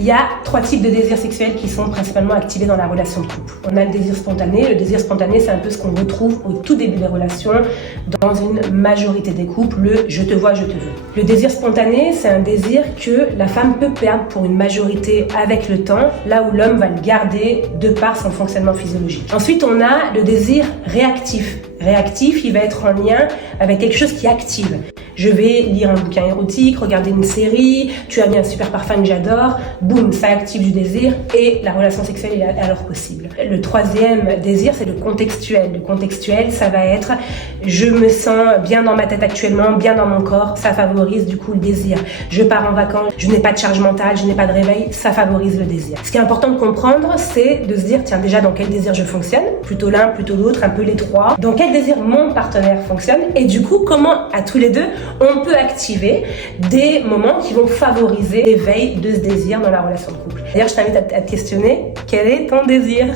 Il y a 3 types de désirs sexuels qui sont principalement activés dans la relation de couple. On a le désir spontané. Le désir spontané, c'est un peu ce qu'on retrouve au tout début des relations dans une majorité des couples, le « je te vois, je te veux ». Le désir spontané, c'est un désir que la femme peut perdre pour une majorité avec le temps, là où l'homme va le garder de par son fonctionnement physiologique. Ensuite, on a le désir réactif. Réactif, il va être en lien avec quelque chose qui active. Je vais lire un bouquin érotique, regarder une série, tu as mis un super parfum que j'adore, boum, ça active du désir et la relation sexuelle est alors possible. Le 3e désir, c'est le contextuel. Le contextuel, ça va être je me sens bien dans ma tête actuellement, bien dans mon corps, ça favorise du coup le désir. Je pars en vacances, je n'ai pas de charge mentale, je n'ai pas de réveil, ça favorise le désir. Ce qui est important de comprendre, c'est de se dire, tiens, déjà dans quel désir je fonctionne, plutôt l'un, plutôt l'autre, un peu les trois, dans quel désir mon partenaire fonctionne et du coup, comment à tous les deux, on peut activer des moments qui vont favoriser l'éveil de ce désir dans la relation de couple. D'ailleurs, je t'invite à te questionner, quel est ton désir ?